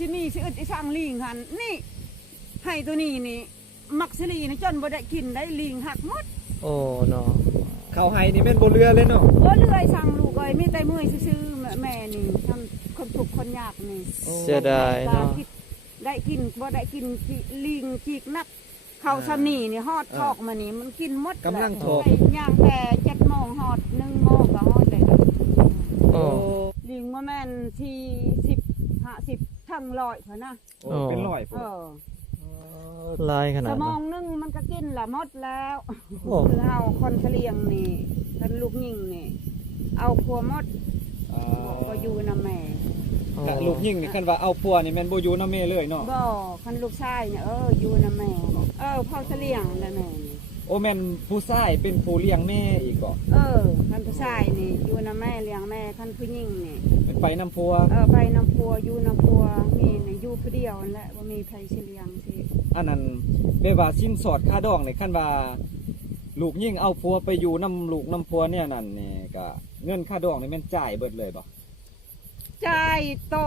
สิมีสิอึดอีสร้างลิงหันนี่ให้ตัวนี้นี่ มักสลีนี่จนบ่ได้กินได้ลิงหักหมดโอ้เนาะเขาให้นี่แม่นบ่เรือเลยเนาะบ่เลื่อยสั่งลูกเอ้ยมีแต่มือซื่อๆแม่แม่นี่ทำคนทุกข์คนยากนี่เสียดายเนาะคิดได้กินบ่ได้กินจิลิงจีกนักเขาซำนี่นี่ฮอดทอกมานี่มันกินหมดกำลังทอกได้ย่างแต่7โมงฮอด1โมงก็ฮอดเลยโอ้ลิงบ่แม่นที่10 50ทั้งร้อยพุ่นนะโอ้ เป็นร้อยเอพุ่นอลายขนาสดมอนั้งนนึงมันก็กินละหมดแล้วโอ้คือเฮาคนเฉลียงนี่เป็นลูกยิงนี่ เอาพัวหมดอ่าก็อยู่นำแม่กะลูกยิ่งนี่คันว่าเอาปัวนี่แม่นบ่อยู่นำแม่เลยเนาะบ่คันลูกชายเนี่ยเอออยู่นำแม่เออพ่อเฉลียงแล้วแม่นี่ โอ้แม่นผู้ชายเป็นผู้เลี้ยงแม่อีกบ่เออคันผู้ชายนี่อยู่นำแม่เลี้ยงแม่คันผู้หญิงนี่เป็นไปนำพัวเออไปนำพัวอยู่นำพัวนี่นี่อยู่ผู้เดียวนั่นแหละบ่มีใครเฉลียงสิอันนั้นแม่ว่าสินสอดค่าดองนี่คันว่าลูกยิ่งเอาผัวไปอยู่นำลูกนำผัวเนี่ยนั่นนี่ก็เงินค่าดองนี่แม่นจ่ายเบิดเลยบ่จ่ายโตอ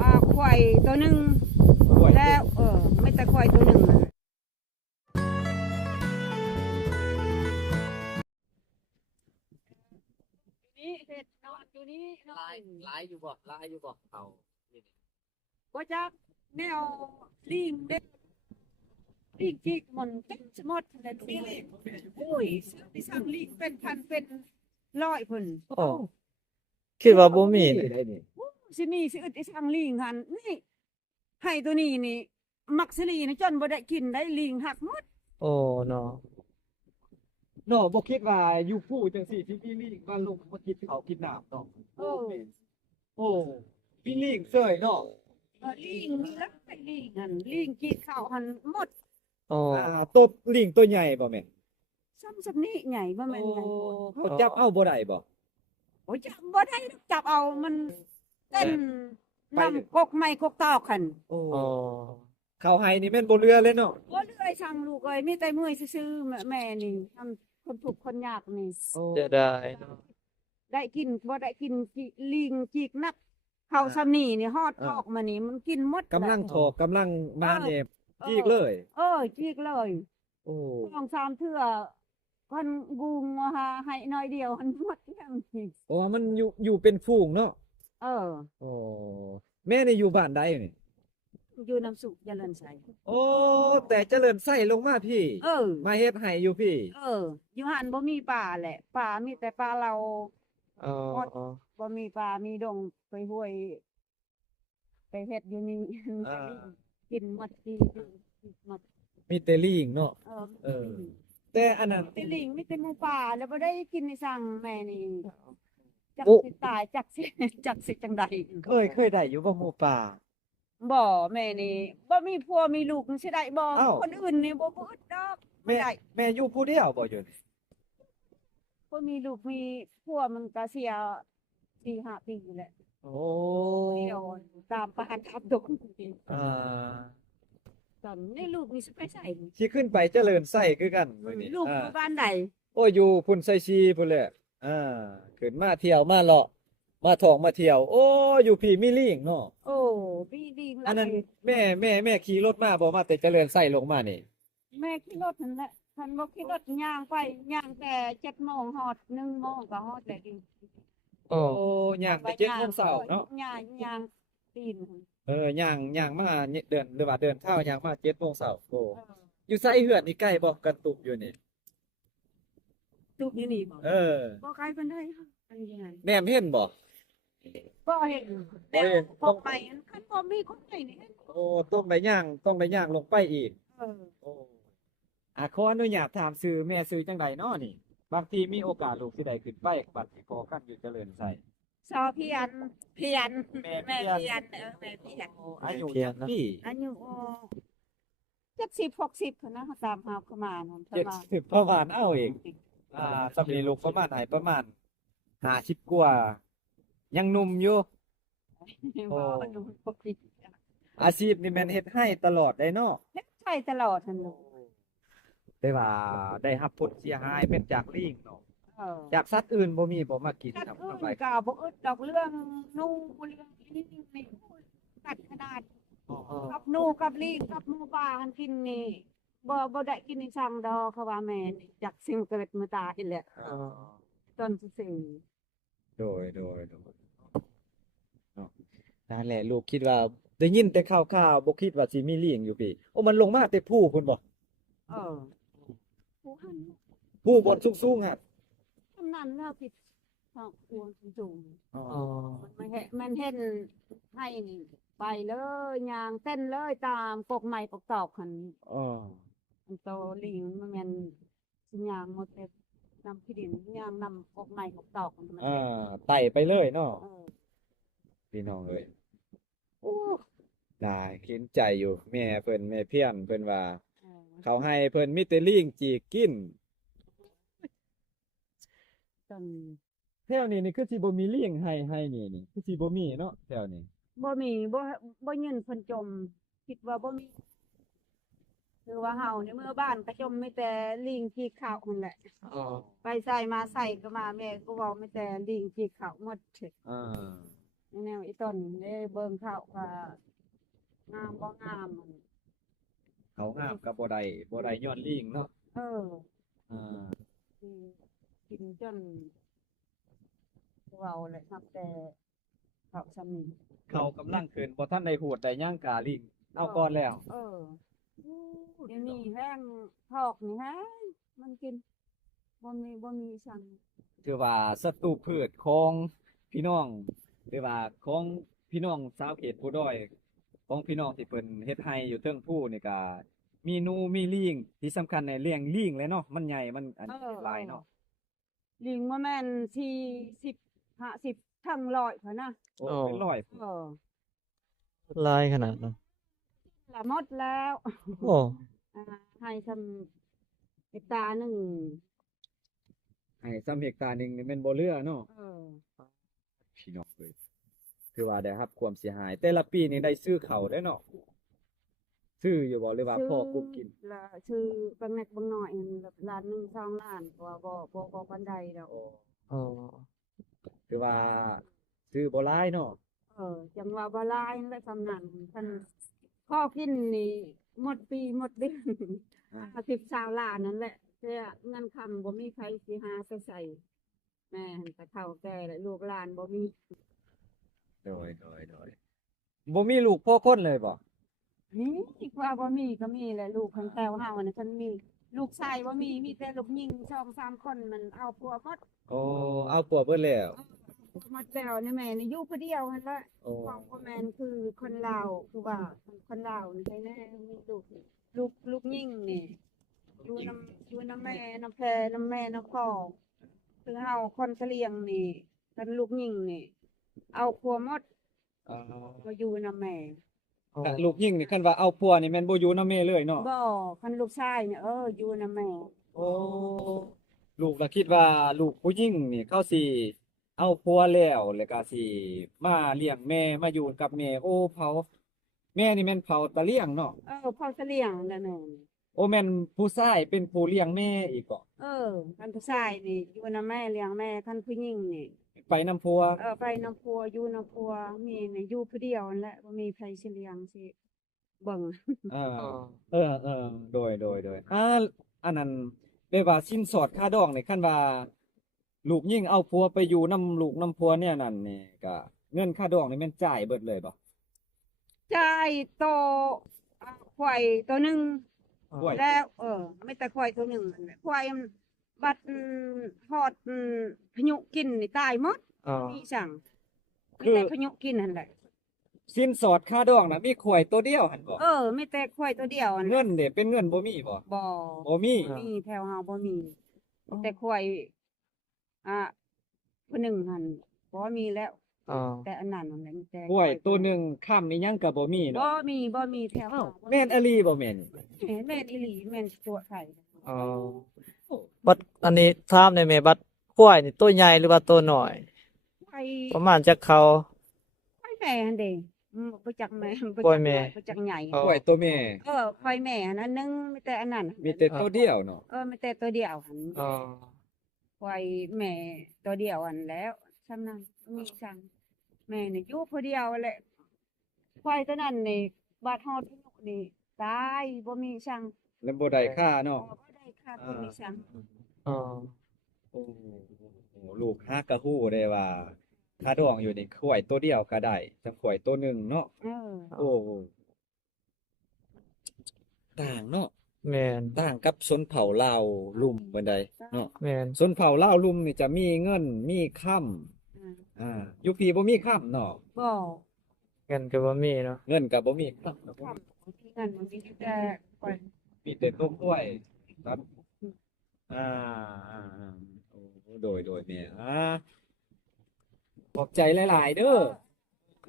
อ่าควายตัวหนึงด้วยแล้วเออไม่แต่ควายตัวหนึง นอนอยู่นี่นอลายนลายอยู่บ่ลายอยู่บ่เอาว่าจักแนวลิงเด็กลิงจิกมันเต็มสมดแต่ที่ลิงอุ้ยซื้อไปสั่งลิงเป็นพันเป็นร้อยพุ่นโอ้คิดว่าบ่มีได้นี่สิมีสิอึดอีสั่งลิงหันนี่ให้ตัวนี้นี่มักสลีนี่จนบ่ได้กินได้ลิงหักหมดโอ้เนาะ เนาะบ่คิดว่าอยู่ผู้จังซี่ที่พี่ลิงมาลงมากินเขาวกินน้ำเนาะโอ้โอ้พี่ลิงเสยเนาะเออลิงนี่ละเป็นลิงหันลิงกินข้าวหันหมดโอ้อ่าตบลิงตัวใหญ่บ่แม่นซ้ำสำนี้ใหญ่บ่แม่นใหญ่โพดเขาจับเอาบ่ได้บ่ โอ้ยจับบ่ได้จับเอามันเต้นไปนำกกไม้กกตอกหันโอ้โอ้เขาให้นี่แม่นบ่เรือเลยเนาะ บ่เลื่อยสั่งลูกเอ้ยมีแต่มือซื่อๆแม่แม่นี่ทำ คนทุกข์คนยากนี่เสียดายเนาะได้กินบ่ได้กินจิลิงจิกนักเขาซำนี่นี่ฮอดทอกมานี่มันกินหมดกำลังถอกกำลังมาเนี่ยออจีกเลย เออจิกเลยโอ้สองสามเทื่อคนกุงว่าหาให้น้อยเดียวมันหมดยังนี่โอ้มันอยู่อยู่เป็นฝูงเนาะเออ โอ้แม่นี่อยู่บ้านใดนี่ อยู่น้ำสุกเจริญใสโอ้แต่เจริญไส้ลงมาพี่ เออ มาเฮ็ดให้อยู่พี่ เออ อยู่หันบ่มีป่าแหละ ป่ามีแต่ป่าเรา อ๋อบ่มีป่ามีดงไปห้วย ไปเฮ็ดอยู่นี่อ่า กินหมดดีหมดมีแต่ลิงเนาะ เออเออ แต่อันนั้น ติลิงมีแต่หมูป่าแล้วบ่ได้กินในสั่งแม่นี่จักโอ้ สิตายจักสิจักสิจังใดเคยเคยได้อยู่บ่หมู่ป่า บ่แม่นี่บ่มีผัวมีลูกสิได้บ่อ้าว คนอื่นนี่บ่บ่อึดดอกไม่แม่ได้แม่อยู่ผู้เดียวบ่อยู่นี่บ่มีลูกมีผัวมันก็เสีย4 5ปีแหละโอ้เดียวตามประหันทับดงอ่าตอนนี้ลูกมีสิไปใส่สิขึ้นไปเจริญไส้คือกันมื้อนี้ลูกออ่ายู่บ้านใดโอ้ยอยู่พุ่นไซชีพุ่นแหละอ่าขึ้นมาเที่ยวมาเลาะมาท่องมาเที่ยว โอ้อยู่พี่มีลิงเนาะ โอ้ดีดี อันนั้นแม่แม่แม่ขี่รถมาบ่มาแต่เจริญไส้ลงมานี่ แม่ขี่รถนั่นแหละคันบ่ขี่รถย่างไปย่างแต่7โมงฮอด1โมงก็ฮอดแล้วดิโอ้โอ้ย่างไปเจ็ดโมงเช้าเนาะย่างย่างตีนเออย่างย่างมาเดินหรือว่าเดินเท้าย่างมาเจ็ดโมงเช้าโอ้เอออยู่ไสเฮือนนี่ใกล้บ่กันตุกอยู่นี่ลูกอยู่นี่บ่เออบ่ไกลปานใดค่ะอันยังไงแนมเห็นบ่ บ่เห็นบ่เห็นพอไปคันบ่มีคนไหนนี่เห็นโอ้ต้องได้ย่างต้องได้ย่างลงไปอีกเออโอ้อะขออนุญาตถามชื่อแม่ชื่อจังใดเนาะนี่ บางทีมีโอกาสลูกสิได้ขึ้นไปบัดสิพอกันอยู่เจริญไสซอเพียนเพียนแม่แม่เพียนเพียนเออแม่เพียนอายุจักปีอายุโอ้70 60พุ่นนะเขาตามหาเข้ามานั่นเจ็ดสิบประมาณเอ้าเองอ่าสำนีลูกประมาณไหนประมาณห้าสิบกว่า ยังหนุ่มอยู่ โอ้บ่ดูปกติอาชีพนี่แม่นเฮ็ดให้ตลอดได้เนาะใช่ตลอดนั่นลูกได้ว่าได้รับผลเสียหายเป็นจากลิงเนาะเออจากสัตว์อื่นบ่มีบ่มากินกัดครับอื่เข้านไปก็บ่อึดดอกเรื่องนู่นเรื่องนี้นี่กัดขนาดนูกับลิงกับหมูป่าหันกินนี่บ่บ่ได้กินในช่างดอกเขาว่าแม่นี่จากสิ่งเกิดมาตายแหละอ๋อตอนซื่อโดยโดยโดยเนาะ นั่นแหละลูกคิดว่าได้ยินแต่ข่าวๆบ่คิดว่าสิมีเลี้ยงอยู่พี่โอ้มันลงมาแต่ผู้พุ่นบ่ๆเออผู้หันผู้บนสูงๆอะทำนั้นแล้วผิดทางควรสูงอ๋ออ๋อมันไม่เห็นมันเห็นให้นี่ไปเลยยางเต้นเลยตามกกใหม่กกตอกหันอ๋อมันโตลิงมันแม่นสิยางหมดแต่นำที่ดินยางนำกกใหม่กกตอกมันอ่าไต่ไปเลยเนาะเออ พี่น้องเอ้ยโอ้ได้เห็นใจอยู่ แม่เพิ่นแม่เพี้ยนเพิ่นว่าเออเขาให้เพิ่นมีแต่ลิงจีกกินจนแถวนี้นี่คือสิบ่มีลิงให้ให้นี่นี่คือสิบ่มีเนาะแถวนี้บ่มีบ่บ่ยินเพิ่นจม คิดว่าบ่มีคือว่าเฮาในเมื่อบ้านก็จมไม่แต่ลิงขี้ขาวนั่นแหละอ๋อไปใส่มาใส่ก็มาแม่ก็เว้าไม่แต่ลิงขี้ขาวหมดเถอะอ่า แนวอีต้นได้เบิ่งเขาว่างามบ่งามมันเขาห้ามก็บ่ได้บ่ได้ย้อนลิงเนาะเอออ่าคือกินจนเว้าเลยนับ แต่เขาซำนี้เขากำลังขึ้นบ่ทันได้พูดได้ย่างกาลิงเอาก่อนแล้วเออเดี๋ยวนี้แห้งทอกนี่แฮงมันกินบ่มีบ่มีสั่ง ถือว่าศัตรูพืชของพี่น้อง หรือว่าของพี่น้องชาวเขตผู้ด้อย ของพี่น้องที่เพิ่นเฮ็ดไร่อยู่เทิงผู้นี่ก็มีหนูมีลิงที่สำคัญในเลี้ยงลิงเลยเนาะมันใหญ่มันอันนี้หลายเนาะลิงบ่แม่น40 50ทั้งร้อยพะนะโอ้เป็นร้อยเออลายขนาดนั้นละหมดแล้วโอ้อ่าให้ทำเฮกตาร์หนึ่งให้ซ้ำเฮกตาร์หนึงนี่แม่นบ่เหลือเนาะเออ พี่น้องเอ้ยคือว่าได้รับความเสียหาย แต่ละปีนี่ได้ซื้อเขาวได้เนาะซื้ออยู่บ่หรือว่าพ่อกุ๊กกินละชื่อบางเน็กบางหน่อยแบบล้านหนึ่งสองล้านกว่าบ่บ่บ่ปานใดดอกอ๋อคือว่าซื้อบ่หลายเนาะเออจังว่าบ่หลายนั่นแหละสำนันคันข้อกินนี่หมดปีหมดเดือนอ่าห้าสิบสาวล้านนั่นแหละแต่เงินคำบ่มีใครสิหาไปใส่ แม่หั้นแต่เฒ่าแก่และลูกหลานบ่มีโดยโดยโดยบ่มีลูกพ่อคนเลยบ่นี่อีกว่าบ่มีก็มีแหละลูกของแต้วเฮาน่ะคันมีลูกชายบ่มีมีแต่ลูกหญิงสองสามคนมันเอาผัวหมดโอ้เอาปัวเบิดแล้วหมดแล้วนี่แม่นี่อยู่ผู้เดียวหั่นแหละโอ้ของพ่อแม่นคือคนลาวคือว่าคนลาวนี่ใช่แน่มีลูกลูกลูกหญิงนี่อยู่นำอยู่นำแม่นำแพรนำแม่นำพ่อ คือเฮาคนกะเหรี่ยงนี่กันลูกหญิงนี่ เอาผัวหมดอ่ามาอยู่นำแม่อ๋อแต่ลูกยิ่งนี่คันว่าเอาปัวนี่แม่นบ่อยู่นำแม่เลยเนาะบ่คันลูกชายเนี่ยเอออยู่นำแม่โอ้ลูกละคิดว่าลูกผู้หญิงนี่เขาสิเอาผัวแล้วแล้วก็สิมาเลี้ยงแม่มาอยู่กับแม่โอ้เผาแม่นี่แม่นเผาตะเลี้ยงเนาะเออพ่อเสลียงแล้วแม่น โอ้แม่นผู้ชายเป็นผู้เลี้ยงแม่อีกบ่เออคันผู้ชายนี่อยู่นำแม่เลี้ยงแม่คันผู้หญิงนี่ ไปนำผัว เออไปนำพัวอยู่นำพัวมีนี่อยู่ผู้เดียวนั่นแหละบ่มีไผสิเลี้ยงสิเบิ่งอ่าอ๋อเออเออโดยโดยโดยอ่าอันนั้นแปลว่าสินสอดค่าดองนี่คันว่า ลูกยิ่งเอาผัวไปอยู่นำลูกนำผัวเนี่ยนั่นนี่ก็เงินค่าดองนี่แม่นจ่ายเบิดเลยบ่จ่ายโตอ่าควายตัวหนึง กล้วย แล้ว เออไม่แต่ควายตัวหนึงนั่นแหละควายมันบัดอืมฮอดอืมพายุกินนี่ตายหมดอ๋อมีสั่งคือมีแต่พายุกินนั่นแหละสินสอดค่าดองน่ะมีข่วยตัวเดียวหั่นบ่เออมีแต่ควายตัวเดียวอันเงินเด้เป็นเงินบ่มีบ่บ่บ่มีมีแถวเฮาบ่มีมีแต่ควายอ่าผู้หนึงหั่นบ่มีแล้ว อ๋อแต่อันนั้นนั่นแหละมีแต่ข่วยตัวหนึงค้ำอีหยังก็บ่มีบ่เนาะมีบ่มีแถวอ้าวเฮาบ่แม่นอลีบ่แม่นแม่น แม่นอีหลีแม่นตัวไข่อ๋อบัดอันนี้ถามได้แม่บัดควายนี่ตัวใหญ่หรือว่าตัวน้อยไข่ประมาณจักเขา ไข่แม่หั่นเด้อืมบ่จักแม่บ่กล้จัวยกแม่ บ่จักใหญ่อ๋อข่วยตัวแม่ เออไข่แม่อันนั้นนึงมีแต่อันนั้นมีแต่ตัวเดียวเนาะเออมีแต่ตัวเดียวหั่นอ๋อไข่แม่ตัวเดียวอันแล้วซำนั้นมีสั่งแม่นี่อยู่ผู้เดียวแหละไข่ตัวนั้นนี่บาดฮอดนี่ ตายบ่มีช่างแล้วบ่ได้ค่าบ่เนาะได้ค่ะบ่มีช่างอ๋อโอ้โหลูกฮักก็ฮู้ได้ว่าค่าดองอยู่ในข่วยตัวเดียวก็ได้จังข่วยตัวหนึงเนาะเออโอ้ต่างเนาะแม่นต่างกับชนเผ่าลาวลุ่มบันไดเนาะแม่นชนเผ่าลาวลุ่มนี่จะมีเงินมีค่ำอ่าอ่าอยู่พี่บ่มีค่ำเนาะบ่เงินก็บ่มีเนาะเงินก็บ่มีค่ำ เนาะทำบ่มีเงินบ่มีแต่ก่อนมีแต่ต้มกล้วยครับอ่าอ่าอ่าโอ้โดยโดยแม่อ่าขอบใจหลาย ๆ เด้อ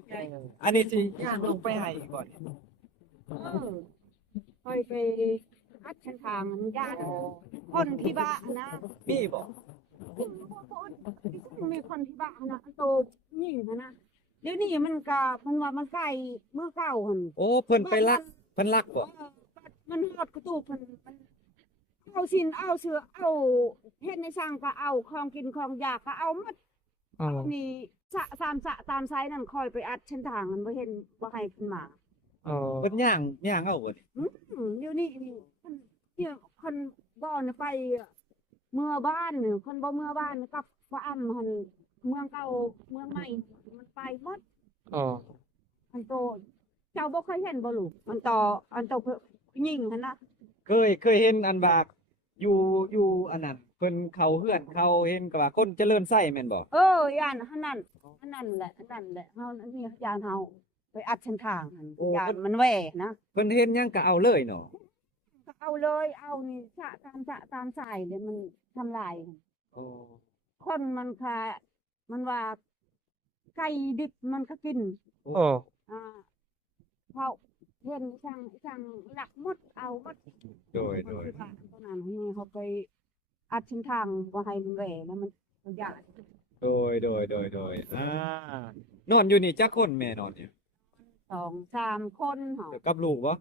ใจอันนี้สิย่างลงไปให้อีกบ่เนี่ยเออค่อยไปอัดเส้นทางมันญาติคนที่บ้านนะมีบ่มีคนที่บ้านนะโตยิ่งนะเดี๋ยวนี้มันก็มันว่ามันใกล้เมื่อเก่าหั่นโอ้เพิ่นไปลัก เพิ่นลักบ่เออมันฮอดกระตูกมันมันเอาสินเอาเสือเอาเฮ็ดในช่างก็เอาของกินของอยากก็เอาหมดอ๋อนี่สะตามสะตามไซส์นั่นคอยไปอัดเส้นทางมันบ่เห็นบ่ให้ขึ้นมาอ๋อเพิ่นย่างย่างเอาบ่นี่อืมเดี๋ยวนี้นี่คนเนี่ยคนบ่อนไปเมื่อบ้านนี่คนบ่เมื่อบ้านกับฟ้าอ้ำหั่นเมืองเก่าเมืองใหม่มันไปหมดอ๋ออันโต เจ้าบ่เคยเห็นบ่ลูกมันต่ออันโตเพิ่นยิงหั่นนะเคยเคยเห็นอันบากอยู่อยู่อันนั้นเพิ่นเข้าเฮือนเข้าเห็นก็ว่าคนเจริญไส้แม่นบ่เออย่านอันนั้นอันนั้นแหละอันนั้นแหละเฮานี่ยานเฮาไปอัดเส้นทางหั่นยานมันแหวนะเพิ่นเห็นหยังก็เอาเลยเนาะก็เอาเลย เอานี่สะตามสะตามสายเลยมันทำลาย โอ้คนมันค่ะ มันว่าไก่ดิบมันก็กิน โอ้ อ่า เขาเห็นช่างช่างหลักหมดเอาหมดโดยโดยคนที่บ้านตอนนั้นนี่เขาไปอัดเส้นทางบ่ให้มันแหวแล้วมันมันยากโดยโดยโดยโดยอ่านอนอยู่นี่จักคนแม่นอนอยู่สองสามคนเหรอเดี๋ยวกับลูกบ่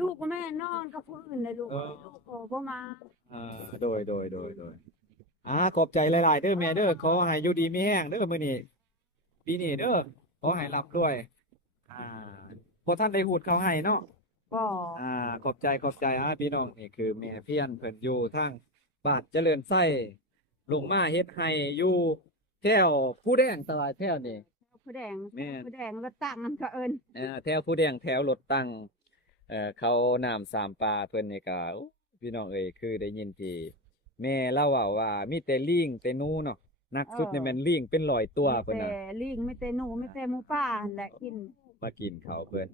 ลูกกับแม่นอนกับผู้อื่นเลยลูกเออลูกก็บ่มาอ่าโดยโดยโดยโดยอ่าขอบใจหลายๆเด้อแม่เด้อขอให้อยู่ดีมีแห้งเด้อมื้อนี้ปีนี้เด้อขอให้รับด้วยอ่า พอท่านได้หูดเขาให้เนาะก็อ่า ขอบใจขอบใจอ่าพี่น้องนี่คือแม่เพียนเพิ่นอยู่ทางบ้านเจริญไส้ลงมาเฮ็ดให้อยู่แถวผู้แดงตลาดแถวนี่ ผู้แดงแม่นผู้แดงรถตั้งมันก็เอิ้นเอ่อแถวผู้แดงแถวรถตั้งเอ่อเขาน้ำสามปลาเพิ่นนี่ก็โอ้พี่น้องเอ้ยคือได้ยินที่แม่เล่าเว้าว่ามีแต่ลิงแต่หนูเนาะนักสุดนี่แม่นลิงเป็นร้อยตัวเพิ่นแต่น่ะลิงไม่แต่หนูไม่แต่หมูป่าหั่นแหละกิน มากินเขาวเพิ่น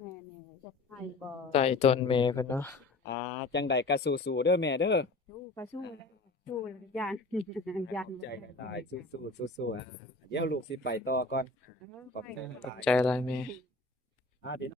แม่นี่จะให้บ่ใจต้นเมเพิ่นเนาะอ่าจังใดก็สู้ๆเด้อแม่เด้อสู้ก็สู้แล้วสู้แล้วยานยานใจหลายๆสู้ๆสู้ๆอะเดี๋ยวลูกสิไปต่อก่อนเออขอบใจหตลากยใจหลายแม่ๆอ่าเดี๋ยว